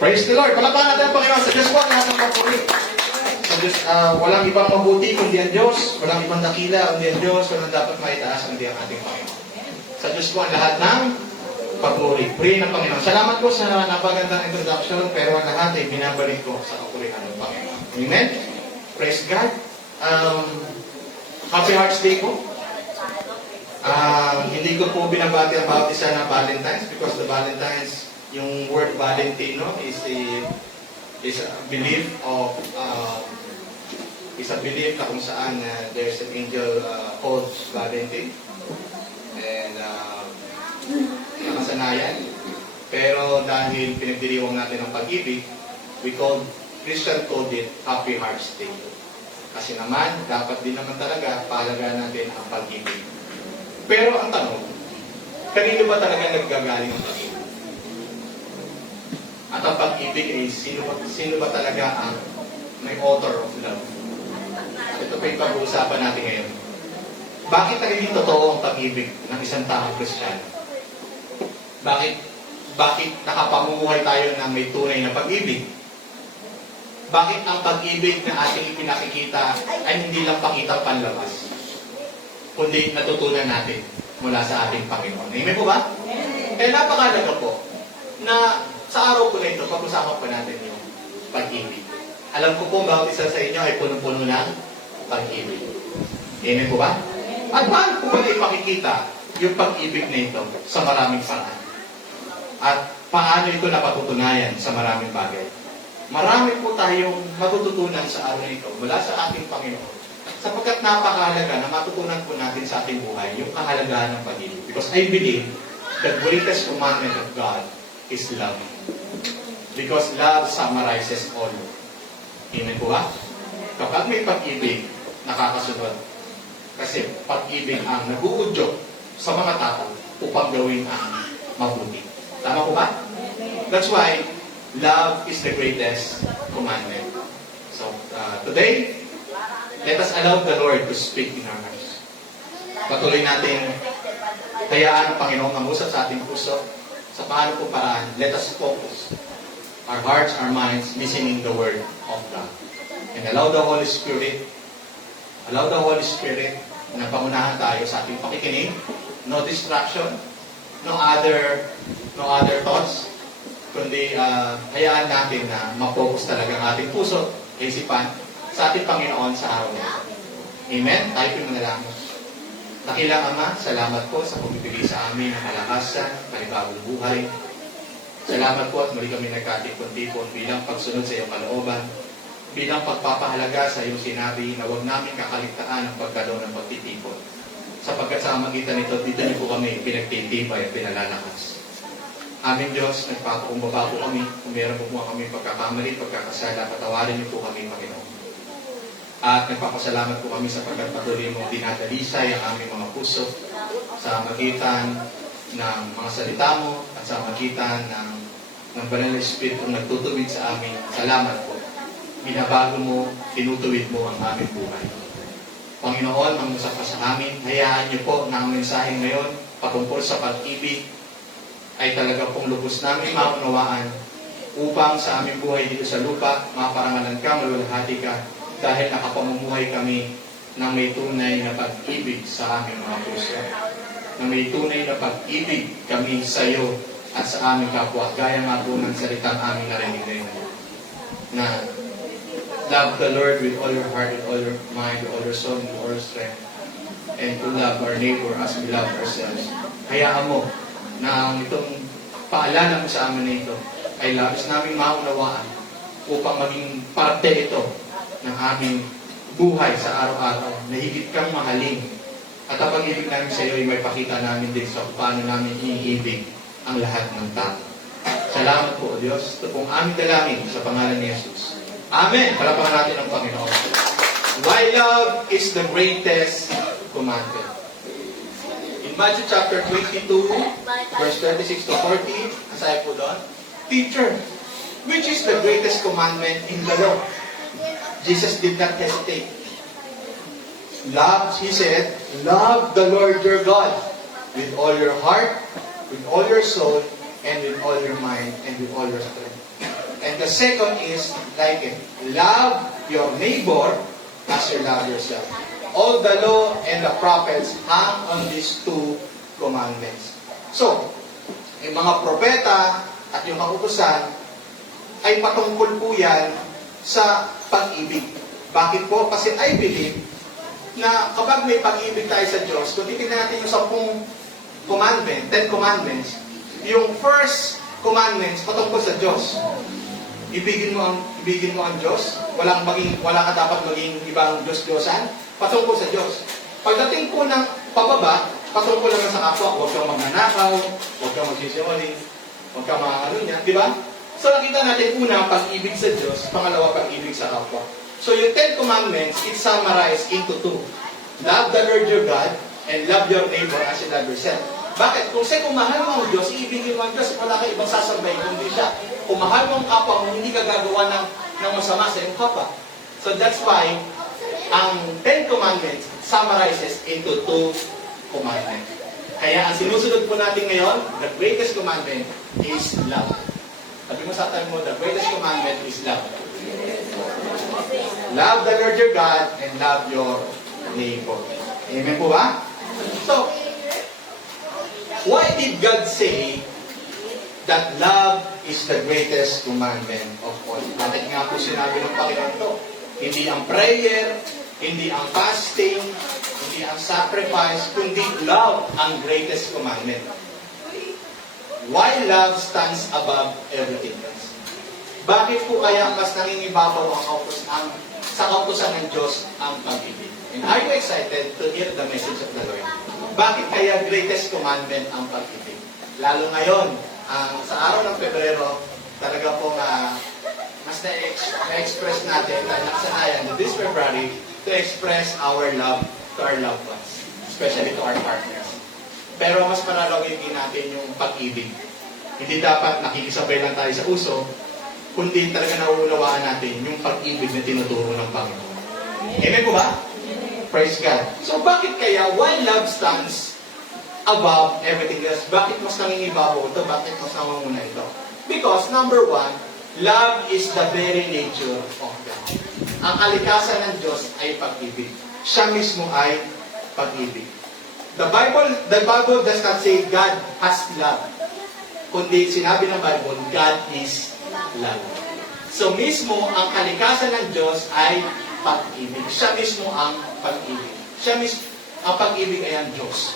Praise the Lord. Palapakan natin ang Panginoon. Sa Diyos po ang lahat ng papuri. Sa Diyos, walang ibang mabuti kundi ang Diyos. Walang ibang dakila kundi ang Diyos. Walang dapat maitaas kundi ang ating Panginoon. Sa Diyos po ang lahat ng papuri. Purihin ng Panginoon. Salamat po sa napagandang introduction, pero ang lahat ay binabalik ko sa kapurihan ng Panginoon. Amen? Praise God. Happy Hearts Day po. Hindi ko po binabati ang bawat isa ng Valentine's because the Valentine's, yung word Valentino is a belief of is a belief na kung saan there's an angel called Valentine and nakasanayan. Pero dahil pinagdiriwang natin ang pag-ibig, Christian called it Happy Hearts Day. Kasi naman, dapat din naman talaga paalagaan natin ang pag-ibig. Pero ang tanong, kanino ba talaga naggagaling ang pag-ibig? At ang pag-ibig ay sino ba talaga ang may author of love? Ito pa yung pag-uusapan natin ngayon. Bakit naging totoo ang pag-ibig ng isang taong Kristiyano? Bakit nakapamumuhay tayo ng may tunay na pag-ibig? Bakit ang pag-ibig na ating ipinakikita ay hindi lang pakitang panlabas, kundi natutunan natin mula sa ating Panginoon? Amen po ba? Kaya napakalaga po na sa araw po na ito, pag-usapan pa natin yung pag-ibig. Alam ko po, bawat isa sa inyo ay punong-puno ng pag-ibig. Amen po ba? At paano po ba ipakikita yung pag-ibig na ito sa maraming paraan? At paano ito napatutunayan sa maraming bagay? Marami po tayong matututunan sa araw na ito mula sa ating Panginoon. Sapagkat napakahalaga na matutunan po natin sa ating buhay yung kahalagahan ng pag-ibig. Because I believe the greatest commandment of God is love. Because love summarizes all. Amen po ba? Kapag may pag-ibig, nakakasunod. Kasi pag-ibig ang nag-uudyok sa mga tao upang gawin ang mabuti. Tama po ba? That's why love is the greatest commandment. So, today, let us allow the Lord to speak in our lives. Patuloy natin hayaan ang Panginoon mangusap sa ating puso. Sa paano po paraan, let us focus our hearts, our minds, listening the Word of God. And allow the Holy Spirit na pangunahan tayo sa ating pakikinig. No distraction, no other thoughts, kundi hayaan natin na ma-focus talaga ang ating puso, isipan, sa ating Panginoon sa araw na ito. Amen? Tayo po manalangin. Dakilang Ama, salamat po sa pumipili sa amin ng kalakasan, panibagong buhay. Salamat po at muli kami nagkatipon-tipon bilang pagsunod sa iyong kalooban, bilang pagpapahalaga sa iyong sinabi na huwag namin kakaligtaan ang pagkaloon ng pagtitipon. Sapagkat sa magitan nito, dito niyo po kami pinagtitibay at pinalalakas. Aming Diyos, nagpapakumbaba po kami. Kung meron po kami pagkakamali, pagkakasala, patawarin niyo po kami, Panginoon. At nagpapasalamat po kami sa pagpatuloy mong dinadalisay ang aming mga puso sa magitan ng mga salita mo at sa magitan ng Banal na Espiritu nagtutuwid sa amin. Salamat po. Binabago mo, tinutuwid mo ang aming buhay. Panginoon, mangusap ka sa amin. Hayaan niyo po na ang mensahe ngayon patungkol sa pag-ibig ay talaga pong lubos namin maunawaan upang sa aming buhay dito sa lupa, maparangalan ka, malulhati ka, dahil nakapamumuhay kami ng may tunay na pag-ibig sa aming mga puso. Na may tunay na pag-ibig kami sa iyo at sa aming kapwa. Gaya nga po ng salitang aming narinig ngayon. Na love the Lord with all your heart, with all your mind, with all your soul, with all your strength. And to love our neighbor as we love ourselves. Hayaan mo na itong paalala mo sa amin na ito ay labis namin maunawaan upang maging parte ito ng aming buhay sa araw-araw na higit kang mahalin. At ang pag-ibig namin sa iyo ay may pakita namin din sa paano namin iniibig ang lahat ng tao. Salamat po, O Diyos. Ito pong aming dalangin sa pangalan ni Jesus. Amen! Palapakan natin ang Panginoon. Why love is the greatest commandment. In Matthew chapter 22, verse 36 to 40, asaya po doon, Teacher, which is the greatest commandment in the law? Jesus did not hesitate. Love, he said, love the Lord your God with all your heart, with all your soul, and with all your mind, and with all your strength. And the second is, like it, love your neighbor as you love yourself. All the law and the prophets hang on these two commandments. So, yung mga propeta at yung kautusan ay patungkol po yan sa pag-ibig. Bakit po? Kasi I believe na kapag may pag-ibig tayo sa Diyos, kung titignan natin yung 10 commandments, yung first commandments patungkol sa Diyos. Ibigin mo ang Diyos. Wala ka dapat maging ibang Diyos-Diyosan. Patungkol sa Diyos. Pagdating po ng pababa, patungkol naman sa kapwa, huwag kang magnanakaw, huwag kang magsisinungaling, huwag kang niya, di ba? So nakita natin una, pag-ibig sa Diyos, pangalawa, pag-ibig sa kapwa. So yung 10 commandments, it's summarized into 2. Love the Lord your God, and love your neighbor as you love yourself. Bakit? Kung mahal mo ang Diyos, iibigin mo ang Diyos, wala kang ibang sasambay kundi siya. Kung mahal mo ang kapwa mo, hindi ka gagawa ng masama sa iyong kapwa. So that's why, ang 10 commandments summarizes into 2 commandments. Kaya ang sinusunod po natin ngayon, the greatest commandment is love. Sabi mo sa atin mo, the greatest commandment is love. Love the Lord your God and love your neighbor. Amen po ba? So, why did God say that love is the greatest commandment of all? Bakit nga po sinabi ng Panginoon to? Hindi ang prayer, hindi ang fasting, hindi ang sacrifice, kundi love ang greatest commandment. Why love stands above everything else? Bakit po kaya mas nangingibabaw sa kautusan ng Diyos ang pag-ibig? And are you excited to hear the message of the Lord? Bakit kaya greatest commandment ang pag-ibig? Lalo ngayon, sa araw ng Pebrero, talaga po mas na-express natin, nakasanayan this February, to express our love to our loved ones, especially to our partners. Pero mas palalagigin natin yung pag-ibig. Hindi dapat nakikisabay lang tayo sa uso, kundi talaga nauunawaan natin yung pag-ibig na tinuturo ng Panginoon. Amen po ba? Praise God. So bakit kaya, why love stands above everything else? Bakit mas nangingibabaw ito? Bakit mas nangunguna ito? Because number 1, love is the very nature of God. Ang kalikasan ng Diyos ay pag-ibig. Siya mismo ay pag-ibig. The Bible does not say God has love. Kundi sinabi ng Bible, God is love. So mismo, ang kalikasan ng Diyos ay pag-ibig. Siya mismo ang pag-ibig. Ang pag-ibig ay ang Diyos.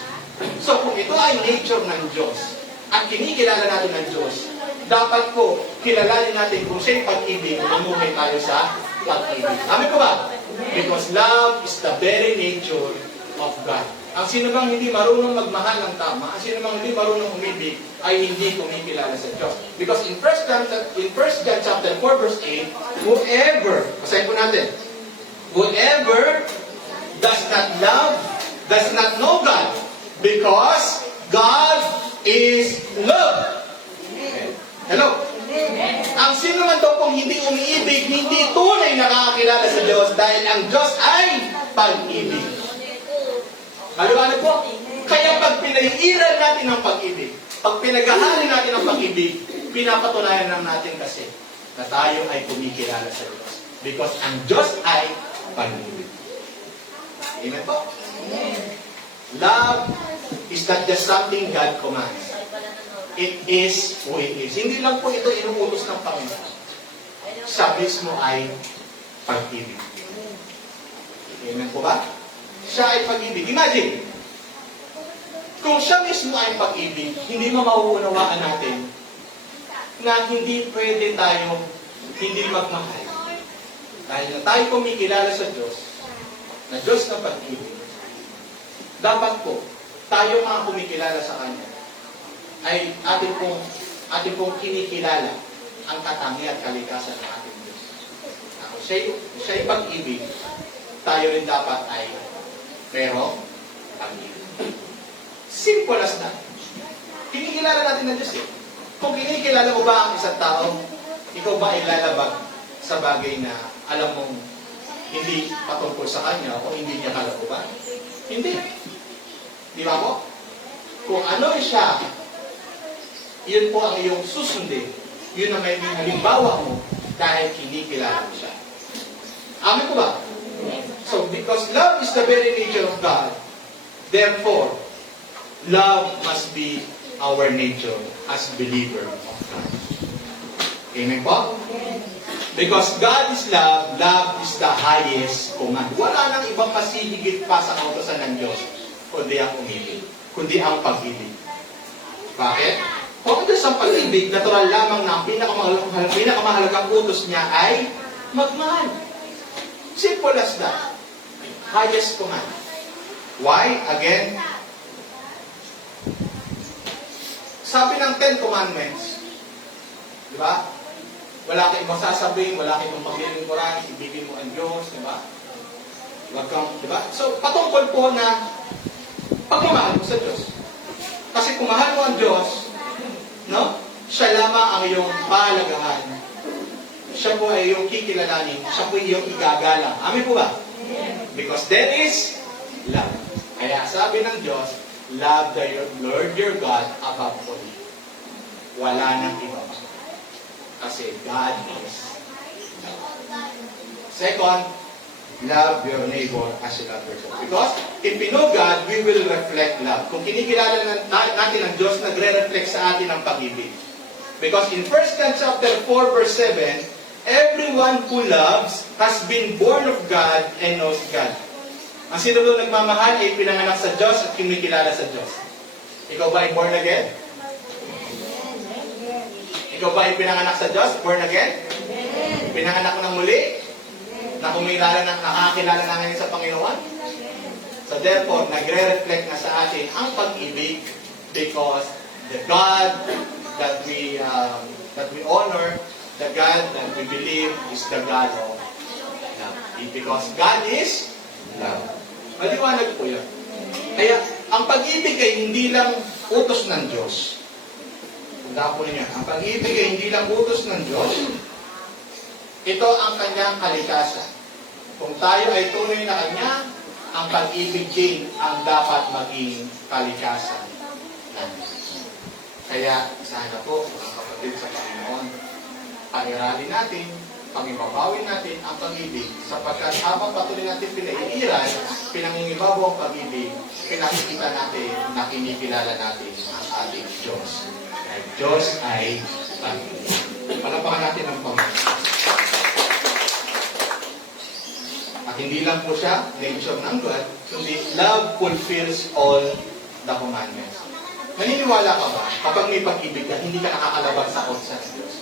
So kung ito ay nature ng Diyos, at kinikilala natin ng Diyos, dapat po, kilalanin natin kung siya'y pag-ibig, mamuhay tayo sa pag-ibig. Amin ko ba? Because love is the very nature of God. Ang sino bang hindi marunong magmahal ng tama, ang sino bang hindi marunong umibig, ay hindi kumikilala sa Diyos. Because in 1 John chapter 4 verse 8, whoever, basahin po natin, whoever does not love, does not know God, because God is love. Hello? Ang sino man daw pong hindi umiibig, hindi tunay nakakakilala sa Diyos dahil ang Diyos ay pag-ibig. Maliwanag po? Kaya pag pinaiiral natin ang pag-ibig, pag pinaghahali natin ang pag-ibig, pinapatunayan lang natin kasi na tayo ay kumikilala sa Diyos. Because ang Diyos ay pag-ibig. Amen po? Love is not just something God commands. It is who He is. Hindi lang po ito inuutos ng Panginoon. Siya mismo ay pag-ibig. Amen po ba? Siya ay pag-ibig. Imagine, kung siya mismo ay pag-ibig, hindi mauunawaan natin na hindi pwede tayo hindi magmahal. Dahil na tayo kumikilala sa Diyos, na Diyos na pag-ibig, dapat po, tayo mga kumikilala sa Kanya, ay ating pong kinikilala ang katangi at kalikasan ng ating Diyos. Kung siya'y pag-ibig, tayo rin dapat ay merong pag-ibig. Simple as that. Kinikilala natin ng Diyos eh. Kung kinikilala mo ba ang isang tao, ikaw ba ay lalabag sa bagay na alam mong hindi patungkol sa kanya o hindi niya kalakuban? Hindi. Di ba po? Kung ano siya, yun po ang iyong susundin. Yun ang may halimbawa mo dahil kinikilala mo siya. Amen po ba? So, because love is the very nature of God, therefore, love must be our nature as believer of God. Amen po? Because God is love, love is the highest command. Wala nang ibang masihigit pa sa kautosan ng Diyos, kundi ang umibig, kundi ang pag-ibig. Bakit? Kung ito sa pag-ibig, natural lamang na ang pinakamahalagang utos niya ay magmahal. Simple as that. Highest command. Why? Again, sabi ng 10 Commandments, di ba? Wala kang ibang sasabihin, wala kang ibang paglilingkuran, ibigin mo ang Diyos, di ba? Huwag kang, di ba? So, patungkol po na pagmamahal mo sa Diyos. Kasi kung mahal mo ang Diyos, no? Siya lamang ang iyong pahalagahan. Siya po ay iyong kikilalanin, siya po ay iyong igagalang. Amin po ba? Because there is love. Kaya sabi ng Diyos, love the Lord your God above all. Wala nang iba pa. Kasi God is love. Second, love your neighbor as you love yourself. Because if we know God, we will reflect love. Kung kinikilala natin ang Diyos, nagre-reflect sa atin ang pag-ibig. Because in 1 John chapter 4 verse 7, everyone who loves has been born of God and knows God. Ang sino doon nagmamahal ay pinanganak sa Diyos at kinikilala sa Diyos. Ikaw ba ay born again? Ikaw ba ay pinanganak sa Diyos? Born again? Pinanganak mo ng muli? Na nakakilala na ngayon sa Panginoon? So therefore, nagre-reflect na sa atin ang pag-ibig because the God that we honor, the God that we believe is the God of love. Because God is love. Maliwanag po yan. Kaya, ang pag-ibig ay hindi lang utos ng Diyos. Tanda po niya, ang pag-ibig ay hindi lang utos ng Diyos. Ito ang kanyang kalikasan. Kung tayo ay tunay na kanya, ang pag-ibig din ang dapat maging kalikasan. Kaya, sana po, mga kapatid sa Panginoon, pag-iralin natin, pag-ibabawin natin ang pag-ibig, sapagkat habang patuloy natin pinaiiral, pinangingibabaw ang pag-ibig, pinakikita natin na kinikilala natin ang ating Diyos. Ang Diyos ay pag-ibig. Palapakan natin ang Panginoon. At hindi lang po siya nature ng God, kundi love fulfills all the commandments. Naniniwala ka ba, kapag may pag-ibig ka, hindi ka nakakalabag sa kautosan ng Diyos?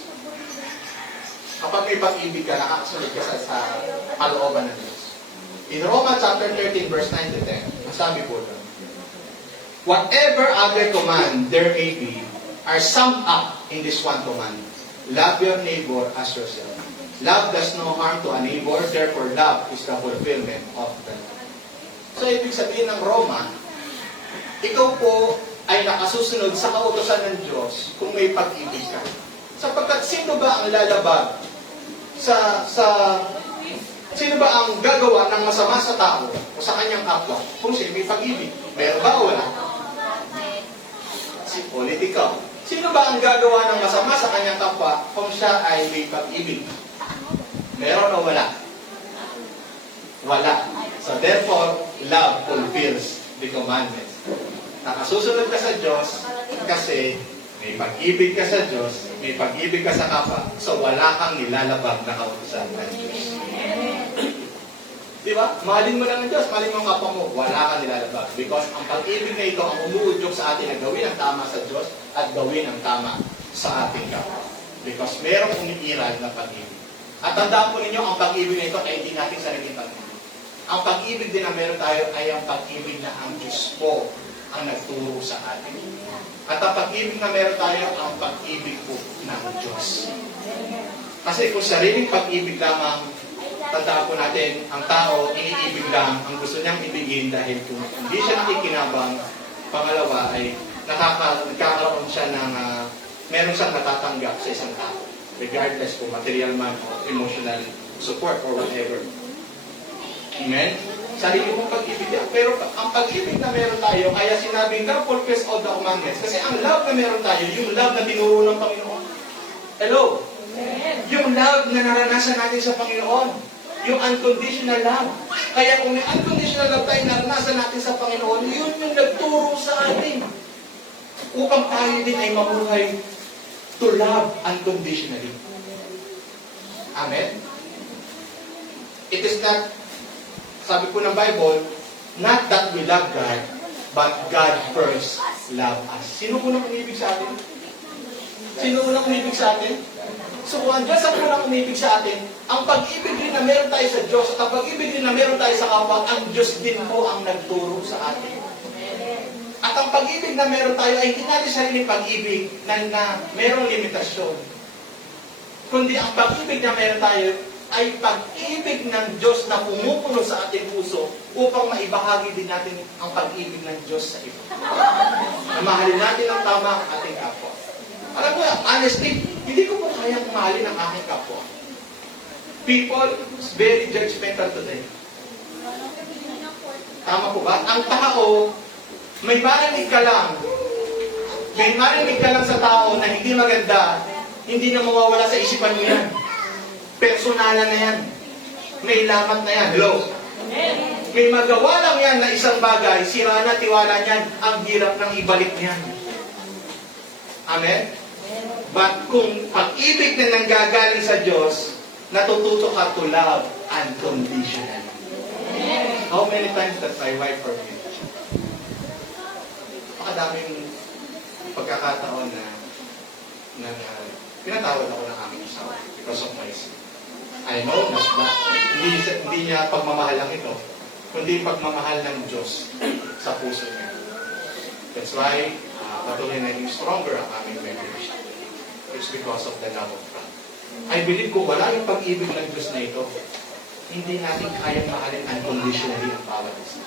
Kapag may pag-ibig ka, nakakasunod ka sa kalooban ng Diyos. In Romans chapter 13, verse 9 to 10, masabi po doon, whatever other command there may be are summed up in this one command. Love your neighbor as yourself. Love does no harm to a neighbor, therefore love is the fulfillment of the law. So, ibig sabihin ng Roma, ikaw po ay nakasusunod sa kautosan ng Diyos kung may pag-ibig ka. Sapagkat sino ba ang lalabag sino ba ang gagawa ng masama sa tao o sa kanyang kapwa kung siya may pag-ibig? Meron ba o wala? Si politiko. Sino ba ang gagawa ng masama sa kanyang kapwa kung siya ay may pag-ibig? Meron o wala? Wala. So therefore, love fulfills the commandments. Nakasusunod ka sa Diyos kasi may pag-ibig ka sa Diyos, may pag-ibig ka sa kapwa, so wala kang nilalabag na kautusan ng Diyos. Di ba? Mahalin mo lang ang Diyos, mahalin mo ang kapwa mo, wala kang nilalabag. Because ang pag-ibig na ito ang umuudyok sa atin na gawin ang tama sa Diyos at gawin ang tama sa ating kapwa. Because merong umiiral na pag-ibig. At tandaan po ninyo, ang pag-ibig na ito ay hindi natin sariling pag-ibig. Ang pag-ibig din na meron tayo ay ang pag-ibig na ang Diyos po ang nagturo sa atin. At ang pag-ibig na meron tayo, ang pag-ibig po ng Diyos. Kasi kung sariling pag-ibig lamang, tandaan po natin, ang tao, iniibig lang, ang gusto niyang ibigin dahil kung hindi siya nakikinabang, pangalawa ay nagkakaroon siya ng, meron siyang natatanggap sa isang tao. Regardless kung material man o emotional support or whatever. Amen? sarili mong pag-ibig yan. Pero ang pag-ibig na meron tayo, kaya sinabing God fulfills all the commandments. Kasi ang love na meron tayo, yung love na tinuro ng Panginoon. Hello? Yung love na naranasan natin sa Panginoon. Yung unconditional love. Kaya kung may unconditional love tayo naranasan natin sa Panginoon, yun yung nagturo sa atin. Upang tayo din ay mamuhay to love unconditionally. Amen? It is not, sabi po ng Bible, not that we love God, but God first loved us. Sino unang umibig sa atin? Sino unang umibig sa atin? So kung ang Diyos ang unang umibig sa atin, ang pag-ibig rin na meron tayo sa Diyos, at ang pag-ibig rin na meron tayo sa kapwa, ang Diyos din po ang nagturo sa atin. At ang pag-ibig na meron tayo ay hindi natin sariling pag-ibig na merong limitasyon. Kundi ang pag-ibig na meron tayo ay pag-ibig ng Diyos na pumupuno sa ating puso upang maibahagi din natin ang pag-ibig ng Diyos sa iba. Na mahalin natin ang tama ang ating kapwa. Alam mo, honestly, hindi ko po kayang mahalin ang aking kapwa. People is very judgmental today. Tama po ba? Ang tao, may marinig ka lang sa tao na hindi maganda, hindi na mawawala sa isipan mo yan. Personalan na yan. May lamat na yan. Hello? May magawa lang yan na isang bagay, sira na tiwala niyan, ang hirap ng ibalik niyan. Amen? But kung pag-ibig na nanggagaling sa Diyos, natututo ka to love unconditionally. How many times does my wife forgive? Pakadaming pagkakataon na pinatawad ako ng aming asawa because of my sin. I know na hindi niya pagmamahal lang ito, kundi pagmamahal ng Diyos sa puso niya. That's why patuloy na yung stronger ang aming marriage. It's because of the love of God. I believe kung wala yung pag-ibig ng Diyos na ito, hindi natin kayang mahalin unconditionally ang bawat isa.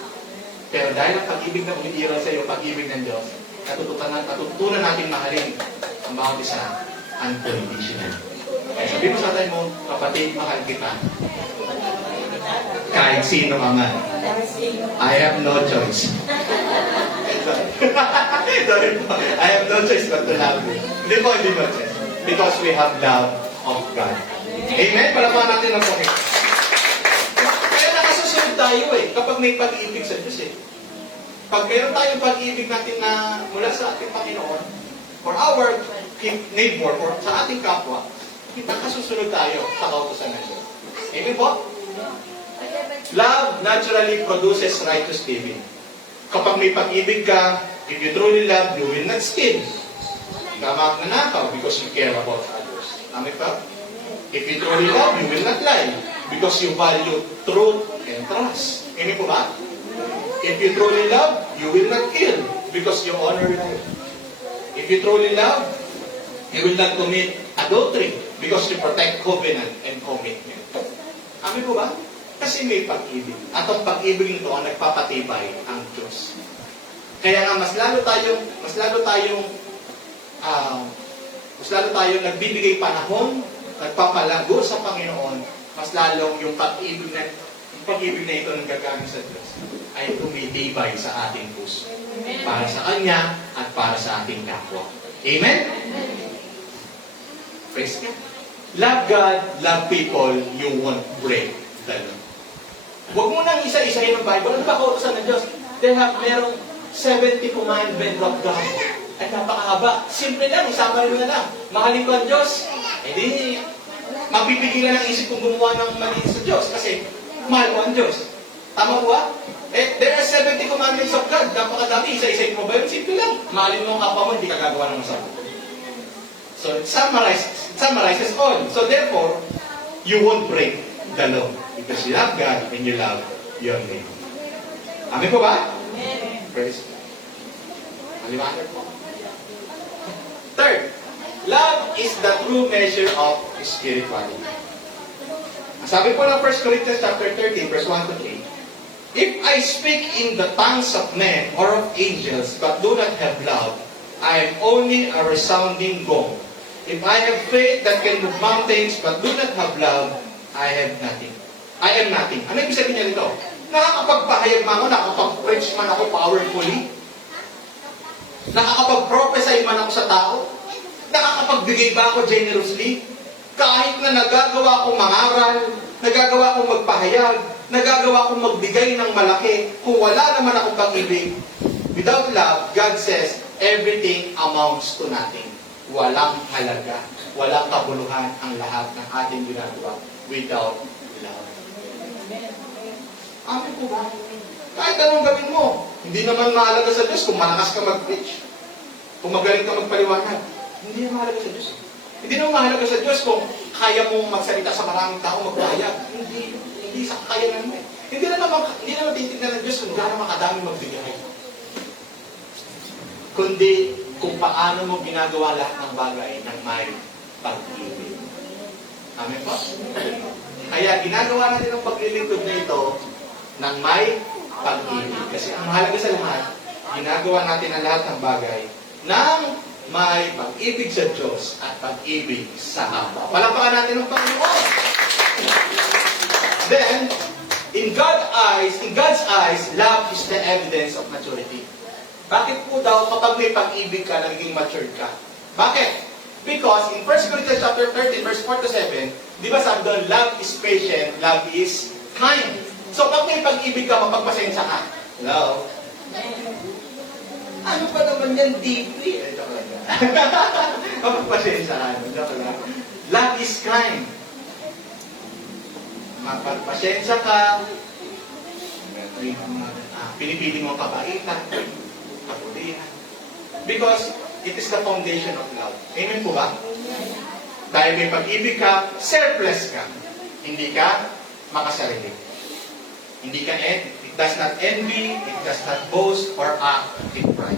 Pero dahil ang pag-ibig na umiiral sa iyo, pag-ibig ng Diyos, natutunan natin mahalin ang bawat isa unconditionally. Kaya sabihin mo sa tayo mo, kapatid, mahal kita. Kahit sino ka man. I have no choice. Sorry po. I have no choice but to love you. Hindi po choice. Because we have love of God. Amen? Palapahan natin ang pokit. Kaya nakasusunod tayo kapag may pag-ibig sa Diyos Pag mayroon tayong pag-ibig natin na mula sa ating Panginoon, for our neighbor, or sa ating kapwa, nakasusunod tayo sa kautusan ng Diyos. Amen po? Love naturally produces righteous living. Kapag may pag-ibig ka, if you truly love, you will not steal. Tama ka nanakaw because you care about others. Tama ba? If you truly love, you will not lie because you value truth and trust. Amen po ba? If you truly love, you will not kill because you honor life. If you truly love, you will not commit adultery because you protect covenant and commitment. Amen po ba? Kasi may pag-ibig. At ang pag-ibig nito ang nagpapatibay ang Diyos. Kaya nga mas lalo tayong nagbibigay panahon, nagpapalago sa Panginoon, mas lalong yung pag-ibig na ito ng gagamit sa Diyos ay tumitibay sa ating puso. Para sa Kanya at para sa ating kapwa. Amen? Praise God. Love God, love people, you won't break the law. Huwag mo nang isa-isahin ng Bible. Ano ba kautusan ng Diyos? Merong 70 commandments of God. At napakahaba. Simple lang, isama mo na lang. Mahalin ko ang Diyos. Hindi, mapipigilan ang isip kong gumawa ng mali sa Diyos. Kasi, mahal ko ang Diyos. Tama po ba? There are 70 commandments of God. Napakadami, isa-isahin mo ba yun? Simple lang. Mahalin mo ang kapwa mo, hindi ka gagawa ng masama. So, it summarizes all. So, therefore, you won't break the law. Because you love God and you love your neighbor. Amen po ba? Amen. Praise God. Maliwanag po. Third, love is the true measure of spirituality. Sabi po ng 1 Corinthians chapter 13, verse 1 to 3, if I speak in the tongues of men or of angels, but do not have love, I am only a resounding gong. If I have faith that can move mountains, but do not have love, I am nothing. Ano ibig sabihin niya nito? Nakakapagpahayag man ako, nakakapag-preach man ako powerfully. Nakakapag-prophesy man ako sa tao. Nakakapagbigay ba ako generously? Kahit na nagagawa akong mangaral, nagagawa akong magpahayag, nagagawa akong magbigay ng malaki, kung wala naman akong pag-ibig, without love, God says, everything amounts to nothing. Walang halaga, walang kabuluhan ang lahat ng ating ginagawa without love. Amin po ba? Kahit anong gawin mo, hindi naman mahalaga sa Diyos kung malakas ka mag-preach, kung magaling ka magpaliwanag. Hindi naman mahalaga sa Diyos. Hindi naman mahalaga sa Diyos kung kaya mong magsalita sa maraming tao, magpahayag. Hindi sa kakayanan mo. Hindi naman titignan ng Diyos kung gaano makadami magbigay. Kundi kung paano mo ginagawa lahat ng bagay ng may pag-ibig. Amen po? Kaya ginagawa natin ang paglilingkod na ito ng may pag-ibig. Kasi ang mahalaga sa lahat, ginagawa natin ang lahat ng bagay ng may pag-ibig sa Diyos at pag-ibig sa kapwa. Palapakan natin ang Panginoon. Then, in God's eyes, love is the evidence of maturity. Bakit po daw kapag may pag-ibig ka, nagiging matured ka? Bakit? Because in 1 Corinthians chapter 13, verse 4 to 7, di ba sabi doon, love is patient, love is kind. So, pag may pag-ibig ka, mapagpasensya ka. Hello? Ano pa naman yan, deeply? Mapagpasensya ka. Love is kind. Mapagpasensya ka. Pinipili mo kabaitan, kapulihan. Because it is the foundation of love. Amen po ba? Dahil may pag-ibig ka, selfless ka. Hindi ka makasarili. Hindi ka it does not envy, it does not boast, or act in pride.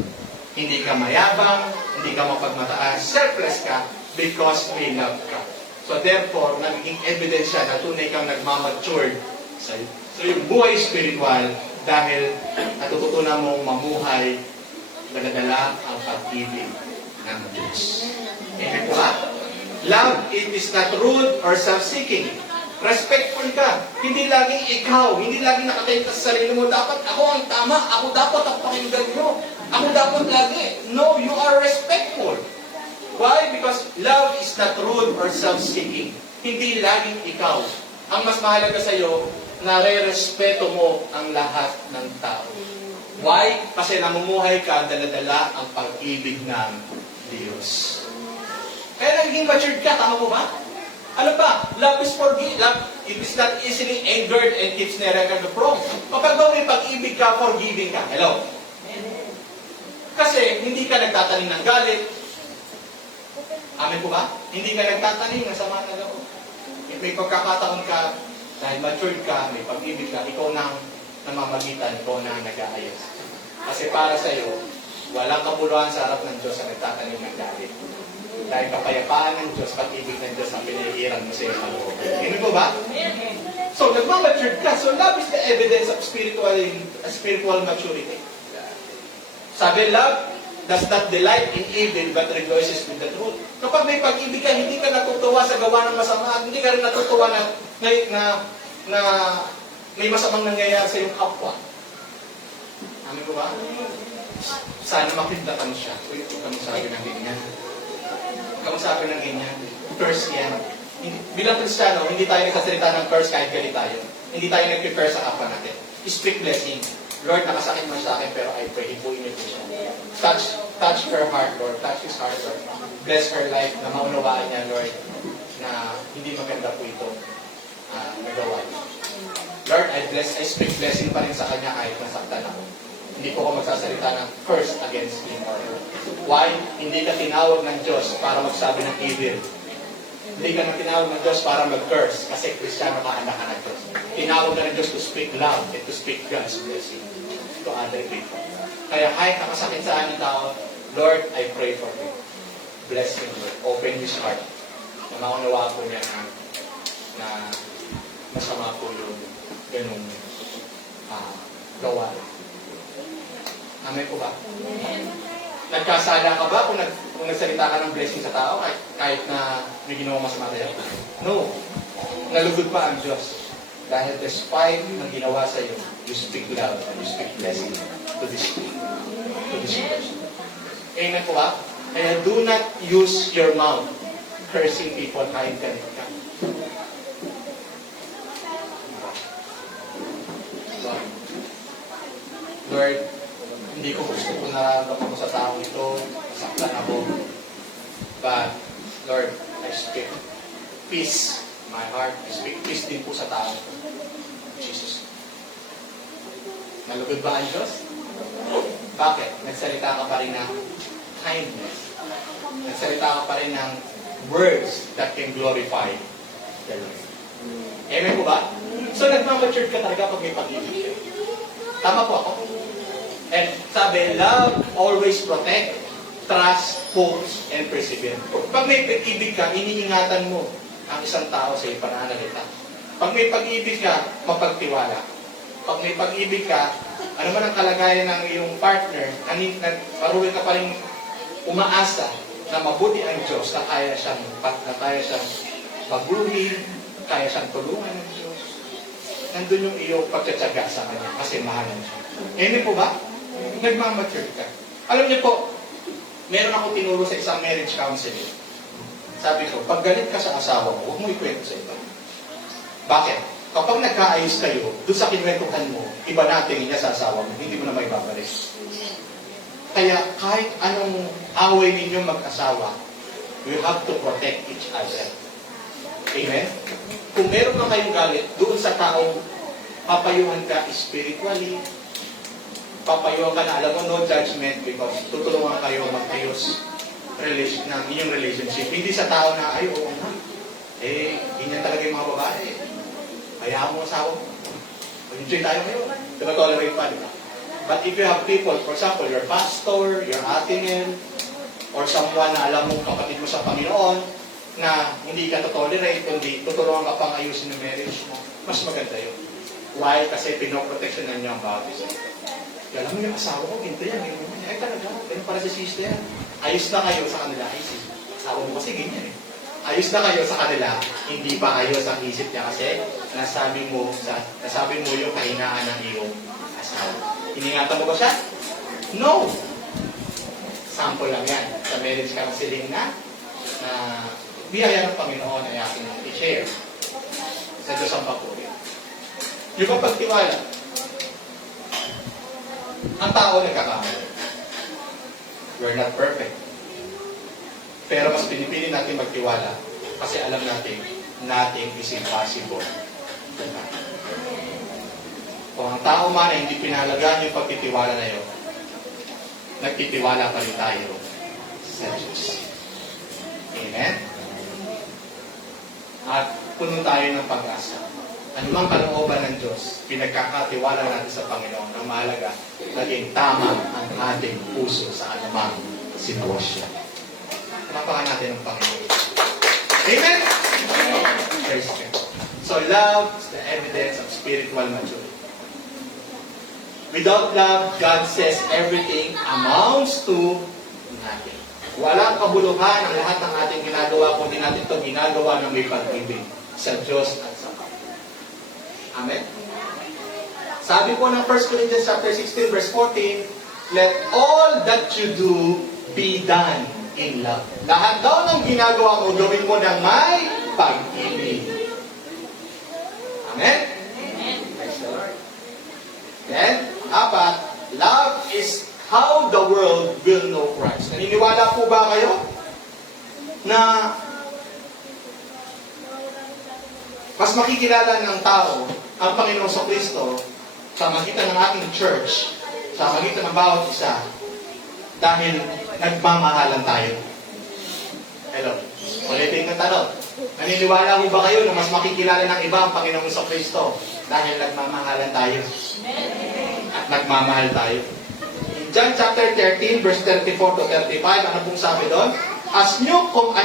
Hindi ka mayabang, hindi ka mapagmataas, selfless ka because may love ka. So therefore, naging evidence siya na tunay kang nagmamature sa iyong buhay spiritual dahil natututunan mong mamuhay nadadala ang pag-ibig ng Diyos. Amen po ba? Love, it is not rude or self-seeking. Respectful ka. Hindi laging ikaw, hindi laging nakatayo ka sa sarili mo. Dapat ako ang tama, ako dapat ang pakinggan nyo. Ako dapat lagi. No, you are respectful. Why? Because love is not rude or self-seeking. Hindi laging ikaw. Ang mas mahalaga sa iyo, nare-respeto mo ang lahat ng tao. Why? Kasi namumuhay ka, dala-dala ang pag-ibig ng Diyos. Kaya naging matured ka, tama mo ba? Ano ba? Love is forgiving. Love, it is not easily angered and keeps no record of wrong. Kapag daw may pag-ibig ka, forgiving ka. Hello? Kasi hindi ka nagtatanim ng galit. Amen po ba? Hindi ka nagtatanim ng sama na loob. May pagkakataon ka, dahil matured ka, may pag-ibig ka, ikaw nang namamagitan, ikaw nang nag-aayos. Kasi para sa iyo, walang kapuluhan sa harap ng Diyos na nagtatanim ng galit. Dahil kapayapaan ng Diyos, pag-ibig ng Diyos ang pinahihiran mo sa iyo sa loob. Hindi po ba? So, nagmamatured ka. So, love is the evidence of spiritual maturity. Sabi, love does not delight in evil but rejoices with the truth. Kapag may pag-ibig ka, hindi ka natutuwa sa gawa ng masama, hindi ka rin natutuwa na may masamang nangyayari sa iyong kapwa. Amin ko ba? Sana makidlatan siya. Uy, huwag ka masabi ng ganyan. Huwag ka masabi ng ganyan. Curse yan. Bilang Kristiyano, hindi tayo nagsasalita ng curse kahit galit tayo. Hindi tayo nag-prepare sa kapwa natin. Speak blessing. Lord, nakasakit man sa akin, pero I pray, hipuin niyo po siya. Touch her heart, Lord. Touch his heart, Lord. Bless her life, na maunawaan niya, Lord, na hindi maganda po ito nagawa niya. Lord, I speak blessing pa rin sa kanya kahit nasaktan ako. Hindi po ako magsasalita ng curse against him or her. Why? Hindi ka tinawag ng Diyos para magsabi ng evil. Hindi ka na tinawag ng Diyos para mag-curse kasi Kristiyano ka, anak ka ng Diyos. Tinawag ka ng Diyos to speak love and to speak God's blessing to other people. Kaya kahit nakasakit sa aming tao, Lord, I pray for him. Bless him, Lord. Open his heart. Na maunawa po niya na masama po yung ganung gawa. Amen po ba? Nagkasala ka ba kung nagsalita ka ng blessing sa tao kahit na may ginawa masama tayo? No. Nalugod pa ang Diyos. Dahil despite ng ginawa sa iyo, you speak love and you speak blessing to this people, to this person. Amen po ba? Kaya do not use your mouth cursing people kahit galit ka. Lord, hindi ko gusto kung nararamdaman ko sa taong ito, nasaktan ako. But, Lord, I speak peace in my heart. I speak peace din po sa tao. Jesus. Nalugod ba ang Diyos? Bakit? Nagsalita ka pa rin ng kindness. Nagsalita ka pa rin ng words that can glorify the Lord. Amen po ba? So, nagmamature ka talaga pag may pag-ibig. Tama po ako? And sabi, love always protect, trust, hopes, and persevere. Pag may pag-ibig ka, iniingatan mo ang isang tao sa iyong pananalita. Pag may pag-ibig ka, mapagtiwala. Pag may pag-ibig ka, ano man ang kalagayan ng iyong partner, paruwi ka pa rin umaasa na mabuti ang Diyos, na kaya siyang magluhin, kaya siyang tulungan ng Diyos. Nandun yung iyong pagtsatsaga sa Kanya kasi mahalan siya. Hindi po ba? Nagmamature ka. Alam niyo po, meron ako tinuro sa isang marriage counseling. Sabi ko, pag galit ka sa asawa mo, huwag mo ikwento sa iba. Bakit? Kapag nagkaayos kayo, doon sa kinwentuhan mo, iba natin niya sa asawa mo, hindi mo na may babalik. Kaya kahit anong away ninyo mag-asawa, you have to protect each other. Amen? Kung meron ka kayong galit, doon sa taong papayuhan ka spiritually, papayuhan ka na, alam mo, no judgment because tutulungan kayo mag-ayos ng inyong relationship. Hindi sa tao na, ay, oo nga. Ganyan talaga yung mga babae. Hayaan mo asawa mo. Mag-enjoy tayo ngayon. Tolerate pa, di ba? But if you have people, for example, your pastor, your atinel, or someone na alam mo, kapatid mo sa Panginoon, na hindi ka tolerate, kundi tutulungan ka pang ayusin ng marriage mo, mas maganda yun. Why? Kasi pinoproteksyonan niyo ang bawat isa. Alam mo yung asawa ko, ginto yan. Ay talaga, ganun para si sister yan. Ayos na kayo sa kanila. Ay, asawa mo kasi ganyan eh. Ayos na kayo sa kanila, hindi pa ayos ang isip niya kasi nasabi mo yung kahinaan ng iyong asawa. Iningatan mo ba siya? No! Sample lang yan sa marriage counseling na biyaya ng Panginoon ay aking i-share sa Diyos ang papuri. Yung kapagtiwala, ang tao nagkakamali. We're not perfect. Pero mas pinipili natin magtiwala kasi alam natin, nothing is impossible. Kung ang tao man ay hindi pinahalagaan yung pagtitiwala na yun, nagtitiwala pa rin tayo sa Diyos. Amen? At puno tayo ng pag-asa. Anumang kalooban ng Diyos, pinagkakatiwala natin sa Panginoon ang mahalaga, naging tama ang ating puso sa anumang sitwasyon. Panapakan natin ang Panginoon. Amen? Praise God. So love is the evidence of spiritual maturity. Without love, God says everything amounts to nothing. Walang kabuluhan ang lahat ng ating ginagawa kung di natin ito ginagawa ng may pag-ibig sa Diyos at sa kapwa. Amen? Sabi po ng 1 Corinthians chapter 16 verse 14, let all that you do be done in love. Lahat daw ng ginagawa mo, gawin mo ng may pag-ibig. Amen? Amen. Praise the Lord. Then, apat, love is how the world will know Christ. Naniniwala po ba kayo na mas makikilala ng tao ang Panginoon sa Kristo sa magitan ng ating church, sa magitan ng bawat isa, dahil nagmamahalan tayo? Hello? Ulitin ng tanong. Naniniwala mo ba kayo na mas makikilala ng iba ang Panginoon sa Kristo dahil nagmamahalan tayo? At nagmamahal tayo. In John chapter 13, verse 34 to 35, ano pong sabi doon? A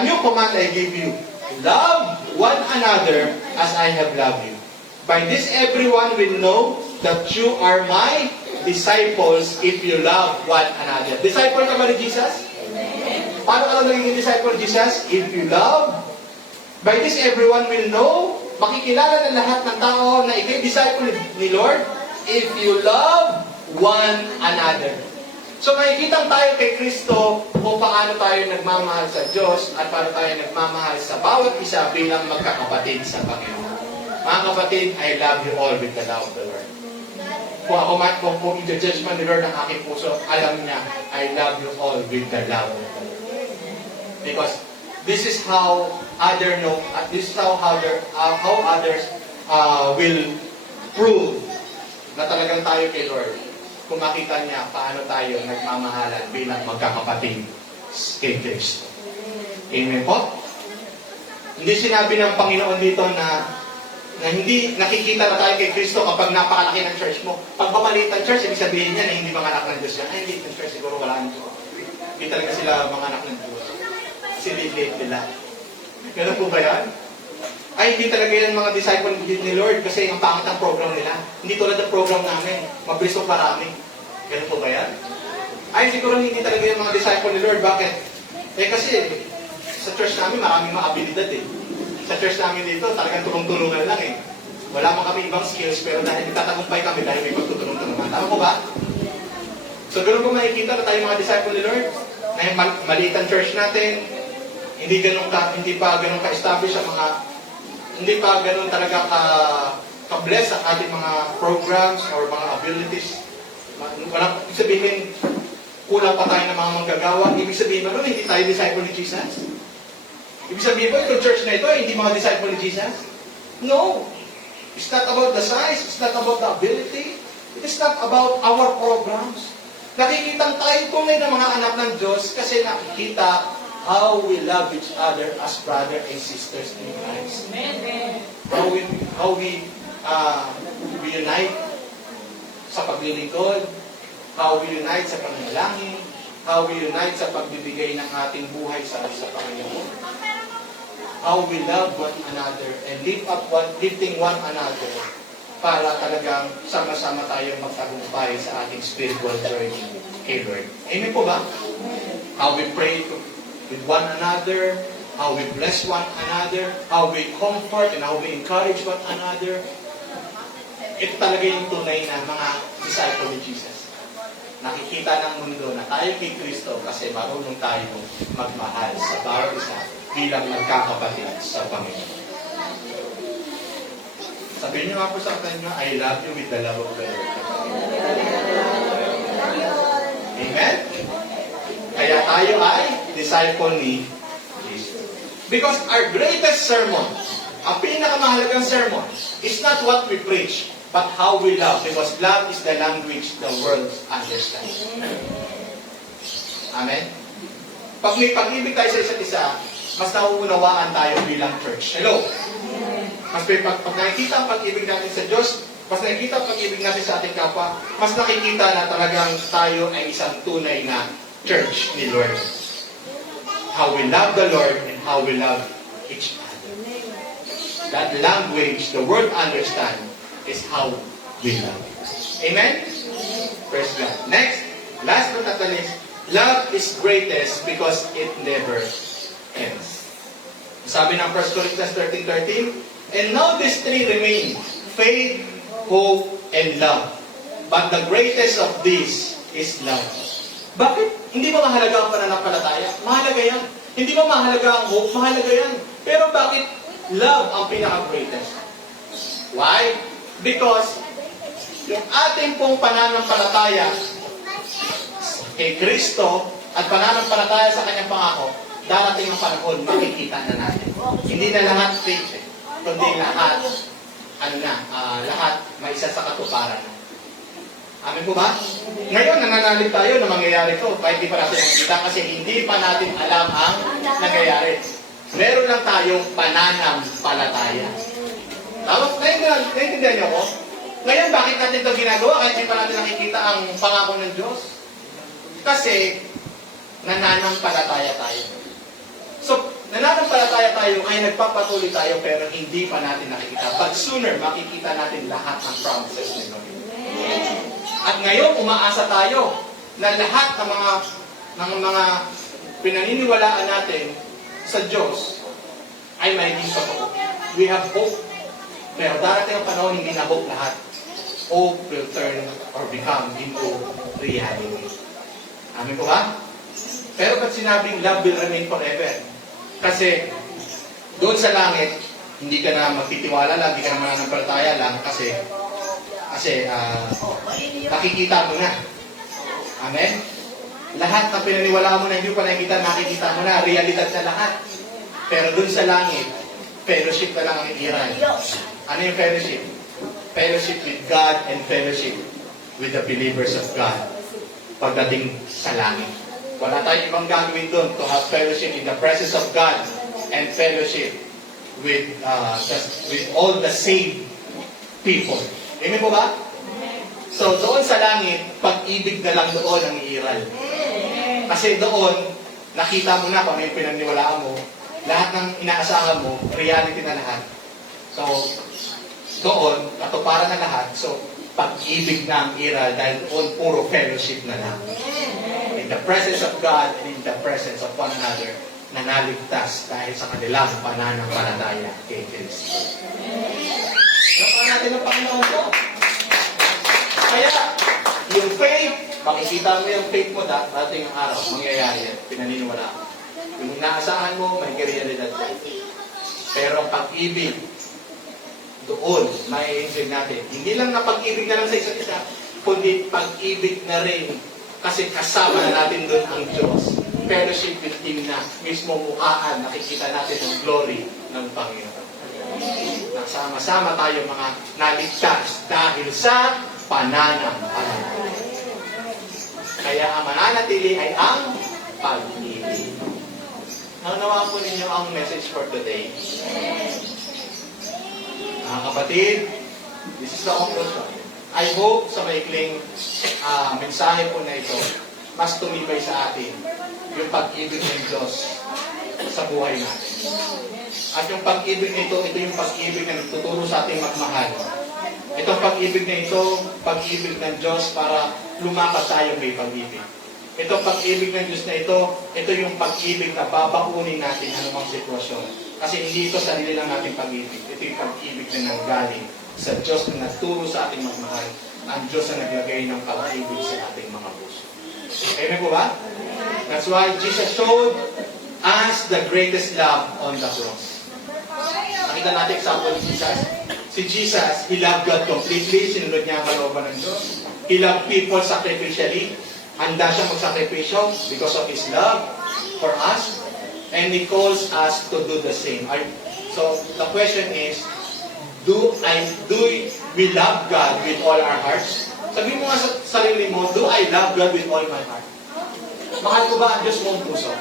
new command I give you, love one another as I have loved you. By this everyone will know that you are my disciples if you love one another. Disciple ka ba ni Jesus? Paano ka lang naging disciple ni Jesus? If you love, by this everyone will know makikilala ng lahat ng tao na ikay disciple ni Lord if you love one another. So makikitang tayo kay Kristo kung paano tayo nagmamahal sa Diyos at paano tayo nagmamahal sa bawat isa bilang magkakapatid sa Panginoon. Mga kapatid, I love you all with the love of the Lord. Kung ako man, kung i-judge man ni Lord ang aking puso, alam niya, I love you all with the love of the Lord. Because this is how others know, at this is how others will prove na talagang tayo kay Lord. Kung makita niya paano tayo nagmamahalan bilang magkakapatid kay Kristo. Amen po? Hindi sinabi ng Panginoon dito na hindi nakikita na tayo kay Kristo kapag napakalaki ng church mo. Pag maliit ang church, ibig sabihin niya na hindi mga anak ng Diyos yan. Ay, hindi ng church, siguro wala ng Diyos. Hindi talaga sila mga anak ng Diyos. Sinilate nila. Ganun po ba yan? Ay, hindi talaga yan mga disciple ni Lord kasi ang pangit ang program nila. Hindi tulad ng program namin. Mabilis o parami. Ganun po ba yan? Ay, siguro hindi talaga yung mga disciple ni Lord. Bakit? Eh kasi, sa church namin maraming mga abilidad eh. Sa church namin dito, talagang tulong-tulungan lang eh. Wala man kami ibang skills, pero dahil nagtatagumpay kami dahil may pagtutulong-tulungan. Tama po ba? So, ganoon po makikita na tayo mga disciple ni Lord, na yung maliit ang church natin, hindi pa ganun ka-establish ang mga, hindi pa ganun talaga ka-bless ang ating mga programs or mga abilities. Walang ibig sabihin, kulang pa tayo ng mga manggagawa. Ibig sabihin mo, hindi tayo disciple ni Jesus? Ibig sabihin po, itong church na ito, hindi mga disciple ni Jesus? No. It's not about the size. It's not about the ability. It is not about our programs. Nakikitang tayo tunay ng mga anak ng Diyos kasi nakikita how we love each other as brother and sisters in Christ. How we unite sa paglilingkod, how we unite sa pananalangin, how we unite sa pagbibigay ng ating buhay sa Panginoon. How we love one another and lifting one another para talagang sama-sama tayong magtagumpay sa ating spiritual journey kay Lord. Amen po ba? How we pray with one another, how we bless one another, how we comfort and how we encourage one another. Ito talaga yung tunay na mga disciple ni Jesus. Nakikita ng mundo na tayo kay Kristo kasi marunong tayo magmahal sa bawat isa bilang nagkakapatid sa Panginoon. Sabihin niyo nga po sa kanya, I love you with the love of the Lord. Amen? Kaya tayo ay disciple ni Jesus. Because our greatest sermon, ang pinakamahalagang sermon, is not what we preach, but how we love. Because love is the language the world understands. Amen? Pag may pag-ibig tayo sa isa't isa, mas nauunawaan tayo bilang church. Hello? Mas pag nakikita ang pag-ibig natin sa Diyos, mas nakikita ang pag-ibig natin sa ating kapwa, mas nakikita na talagang tayo ay isang tunay na church ni Lord. How we love the Lord and how we love each other. That language the world understand is how we love. Amen? Praise God. Next, last but not the least, love is greatest because it never ends. Sabi ng 1 Corinthians 13:13, and now these three remain, faith, hope, and love. But the greatest of these is love. Bakit? Hindi ba mahalaga ang pananampalataya? Mahalaga yan. Hindi ba mahalaga ang hope? Mahalaga yan. Pero bakit love ang pinaka-greatest? Why? Because yung ating pong pananampalataya kay Kristo at pananampalataya sa kanyang pangako, darating ang panahon, makikita na natin. Hindi na lahat fake, kundi lahat, lahat may isa sa katuparan. Amin po ba? Ngayon, nananalig tayo na mangyayari to, kahit di pa natin nakikita kasi hindi pa natin alam ang nangyayari. Meron lang tayong pananampalataya. Tapos, naiintindihan niyo ko? Ngayon, bakit natin ito ginagawa kahit di pa natin nakikita ang pangako ng Diyos? Kasi, nananampalataya tayo. So, nananampalataya tayo, kaya nagpapatuloy tayo, pero hindi pa natin nakikita. But sooner, makikita natin lahat ng promises ni Lord. At ngayon, umaasa tayo na lahat ng mga pinaniniwalaan natin sa Diyos ay magiging totoo. We have hope Pero darating ang panahon, hindi na hope lahat. Hope will turn or become into reality. Amin po ba? Pero ba't sinabing love will remain forever? Kasi doon sa langit, hindi ka na magtitiwala lang, hindi ka na mananampalataya lang kasi nakikita mo na. Amen? Lahat ng pinaniwala mo na hindi pa nakikita mo na, realidad na lahat. Pero doon sa langit, fellowship na lang ang iiran. Ano yung fellowship? Fellowship with God and fellowship with the believers of God. Pagdating sa langit. Wala tayong ibang gagawin doon to have fellowship in the presence of God and fellowship with all the saved people. Amen po ba? So, doon sa langit, pag-ibig na lang doon ang iiral. Kasi doon, nakita mo na kung ano yung pinaniwalaan mo, lahat ng inaasahan mo, reality na lahat. So, doon, katuparan na lahat. So, pag-ibig na ang iral dahil doon, puro fellowship na lang. In the presence of God and in the presence of one another, na naligtas dahil sa kanilang pananampalataya kay Kristo. Nakuha natin ang Panginoon mo. Kaya, yung faith, makikita mo yung faith mo dating ang araw, mangyayari yan, pinaniniwala ko. Yung inaasahan mo, may realidad ko. Pero ang pag-ibig, doon, mai-enjoy natin. Hindi lang na pag-ibig na lang sa isa't isa, kundi pag-ibig na rin kasi kasama na natin doon ang Diyos. Fellowship with Him na mismo mukhaan, nakikita natin ang glory ng Panginoon. Nasama-sama tayo mga naligtas dahil sa pananampalataya. Kaya ang mananatili ay ang pag-ibig. Naunawaan po ninyo ang message for today. Mga kapatid, this is the conclusion. I hope sa maikling mensahe po na ito, mas tumibay sa atin yung pag-ibig ng Diyos sa buhay natin. At yung pag-ibig na ito yung pag-ibig na nagtuturo sa ating magmahal. Itong pag-ibig na ito, pag-ibig ng Diyos para lumakas tayo may pag-ibig. Itong pag-ibig ng Diyos na ito yung pag-ibig na babakunin natin anumang sitwasyon. Kasi hindi ito sarili lang nating pag-ibig. Ito yung pag-ibig na nanggaling sa Diyos na nagturo sa ating magmahal. Ang Diyos na naglagay ng pag-ibig sa ating mga puso. Amen po ba? That's why Jesus showed us the greatest love on the cross. Nakita natin example ni Jesus. Si Jesus, He loved God completely. Sinunod niya ang kalooban ng Diyos. He loved people sacrificially. Handa siya magsakripisyo because of His love for us. And He calls us to do the same. So, the question is, do we love God with all our hearts? Sabihin mo nga sa sarili mo, do I love God with all my heart? Mahal ko ba ang Diyos mo ang puso?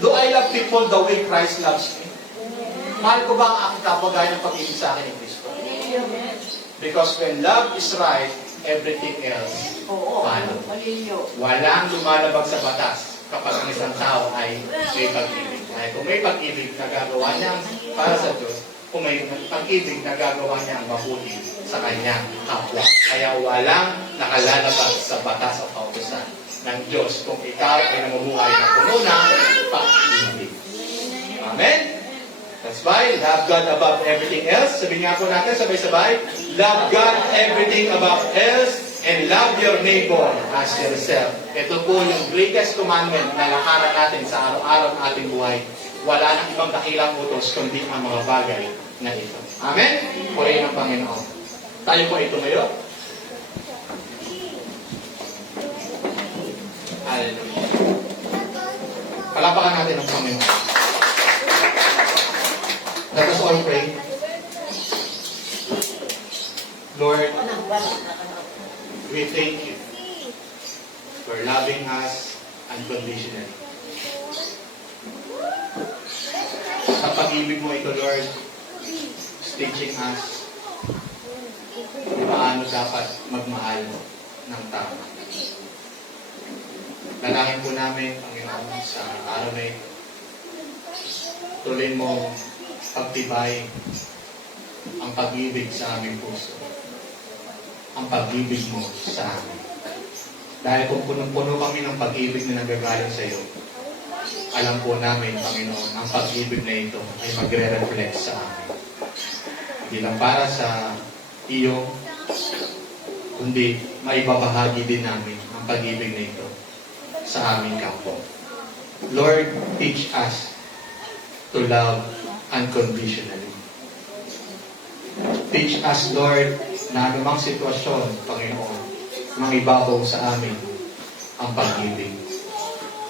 Do I love people the way Christ loves me? Mahal ko ba ang aking kapagaya ng pag-ibig sa akin ni Kristo? Because when love is right, everything else follows. Walang lumalabag sa batas kapag ang isang tao ay may pag-ibig. Ay, kung may pag-ibig na gagawa niya para sa Diyos, kung may pag-ibig na gagawa niya ang mabuti sa kanyang kapwa. Kaya walang nakalalabag sa batas o kautusan ng Diyos kung ikaw ay namumuhay na puno ng pag-ibig. Amen? That's why, love God above everything else. Sabihin nga po natin, sabay-sabay, love God everything above else and love your neighbor as yourself. Ito po yung greatest commandment na lakaran natin sa araw-araw ng ating buhay. Wala nang ibang dakilang utos kundi ang mga bagay na ito. Amen? Purihin ng Panginoon. Tayo po ito ngayon. Hallelujah. Palapakan natin ang Panginoon. Let us all pray. Lord, we thank you for loving us unconditionally. Sa pag-ibig mo ito, Lord, teaching us kung paano dapat magmahal ng tama. Dalangin po namin, Panginoon, sa araw na ito. Tuloy mo pagtibay ang pag-ibig sa aming puso. Ang pag-ibig mo sa amin. Dahil kung punong-puno kami ng pag-ibig na nagagaling sa iyo, alam po namin, Panginoon, ang pag-ibig na ito ay magre-reflect sa amin. Hindi lang para sa iyo, kundi maibabahagi din namin ang pag-ibig na ito sa aming kapwa. Lord, teach us to love unconditionally. Teach us, Lord, na anumang sitwasyon, Panginoon, mangibabaw sa amin ang pag-ibig.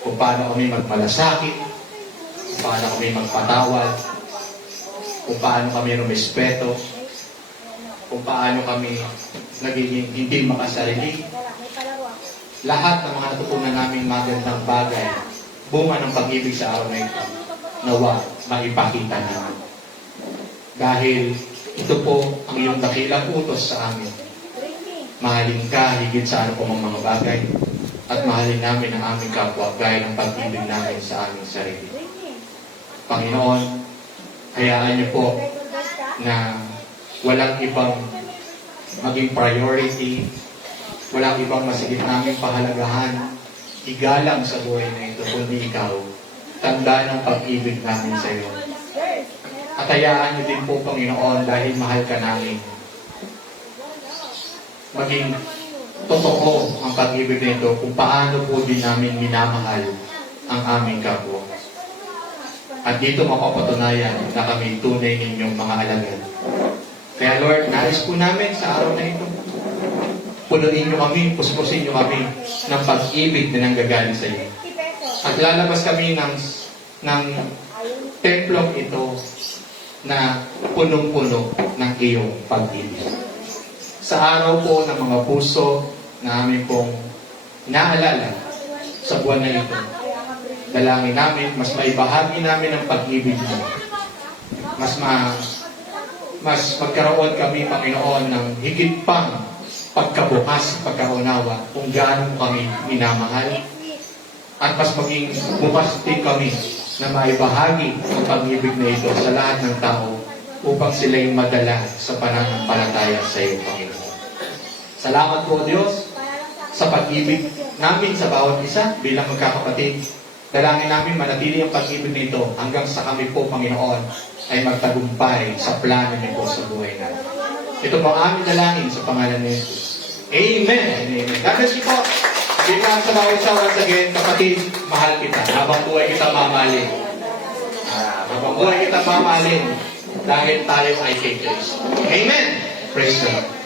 Kung paano kami magmalasakit, kung paano kami magpatawad, kung paano kami rumispeto, kung paano kami nagiging hindi makasarili. Lahat ng mga natutunan naming magandang bagay, bunga ng pag-ibig sa araw na ito, nawa maipakita namin. Dahil ito po ang iyong dakilang utos sa amin. Mahalin ka higit sa ano pong mga bagay at mahalin namin ang aming kapwa gaya ng pag-ibig namin sa aming sarili. Panginoon, hayaan niyo po na walang ibang maging priority, walang ibang masigit naming pahalagahan, igalang sa buhay na ito, kundi ikaw, tanda ng pag-ibig namin sa iyo. At hayaan niyo din po, Panginoon, dahil mahal ka namin, maging totoo ang pag-ibig na ito kung paano po din namin minamahal ang aming kapwa. At dito mapapatunayan na kami tunay ninyong mga alagad. Kaya Lord, nais po namin sa araw na ito, punuin niyo kami, puspusin niyo kami ng pag-ibig na nanggagaling sa iyo. At lalabas kami ng templong ito na punong-puno ng iyong pag-ibig. Sa araw po ng mga puso na aming pong inaalala sa buwan na ito, dalangin namin, mas maibahagi namin ang pag-ibig mo. Mas magkaroon kami, Panginoon, ng higit pang pagkabukas, pagkaunawa kung gaano kami minamahal. At mas maging bukas din kami na maibahagi ang pag-ibig na ito sa lahat ng tao upang sila'y madala sa pananampalataya sa iyo, Panginoon. Salamat po, Diyos, sa pag-ibig namin sa bawat isa bilang magkakapatid. Dalangin namin manatili ang pag-ibig nito hanggang sa kami po, Panginoon, ay magtagumpay sa plano niyo po sa buhay natin. Ito po ang aming dalangin sa pangalan ni Jesus. Amen. Amen. God bless you po. Bigyan sa bawat isa once again, kapatid, mahal kita. Habang buhay kita mamahalin. Habang buhay kita mamahalin dahil tayo ay kay Kristo. Amen. Praise the Lord.